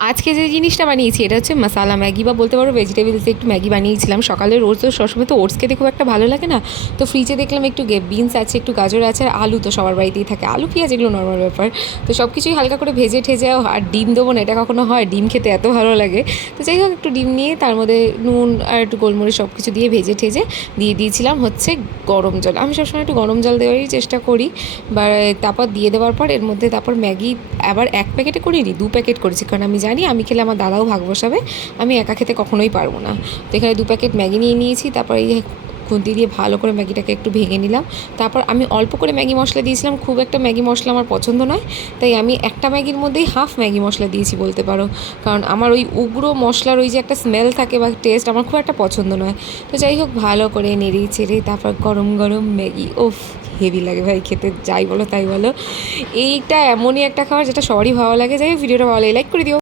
আজকে যে জিনিসটা বানিয়েছি এটা হচ্ছে মশালা ম্যাগি বা বলতে পারো ভেজিটেবলস দিয়ে একটু ম্যাগি বানিয়েছিলাম। সকালে রোজ তো সবসময় তো ওটস খেতে খুব একটা ভালো লাগে না, তো ফ্রিজে দেখলাম একটু বিনস আছে, একটু গাজর আছে, আর আলু তো সবার বাড়িতেই থাকে, আলু পেঁয়াজ এগুলো নর্মাল ব্যাপার। তো সব কিছুই হালকা করে ভেজে ঠেজে, আর ডিম দেবো না এটা কখনো হয়, ডিম খেতে এত ভালো লাগে। তো যাই হোক, একটু ডিম নিয়ে তার মধ্যে নুন আর একটু গোলমরিচ সব কিছু দিয়ে ভেজে ঠেজে দিয়ে দিয়েছিলাম হচ্ছে গরম জল। আমি সবসময় একটু গরম জল দেওয়ারই চেষ্টা করি। বা তারপর দিয়ে দেওয়ার পর এর মধ্যে তারপর ম্যাগি আবার 1 প্যাকেটে করিনি, 2 প্যাকেট করেছি, কারণ আমি জানি আমি খেলে আমার দাদাও ভাগ বসাবে, আমি একা খেতে কখনোই পারবো না। তো এখানে 2 প্যাকেট ম্যাগি নিয়ে নিয়েছি। তারপর এই খুন্তি দিয়ে ভালো করে ম্যাগিটাকে একটু ভেঙে নিলাম। তারপর আমি অল্প করে ম্যাগি মশলা দিয়েছিলাম, খুব একটা ম্যাগি মশলা আমার পছন্দ নয়, তাই আমি একটা ম্যাগির মধ্যেই হাফ ম্যাগি মশলা দিয়েছি বলতে পারো। কারণ আমার ওই উগ্র মশলার ওই যে একটা স্মেল থাকে বা টেস্ট আমার খুব একটা পছন্দ নয়। তো যাই হোক, ভালো করে নেড়ে চেড়ে তারপর গরম গরম ম্যাগি, ওফ, হেভি লাগে ভাই খেতে, যাই বলো তাই বলো। এইটা এমনই একটা খাবার যেটা সবারই ভালো লাগে। যাই হোক, ভিডিওটা ভালো লাগে লাইক করে দিও।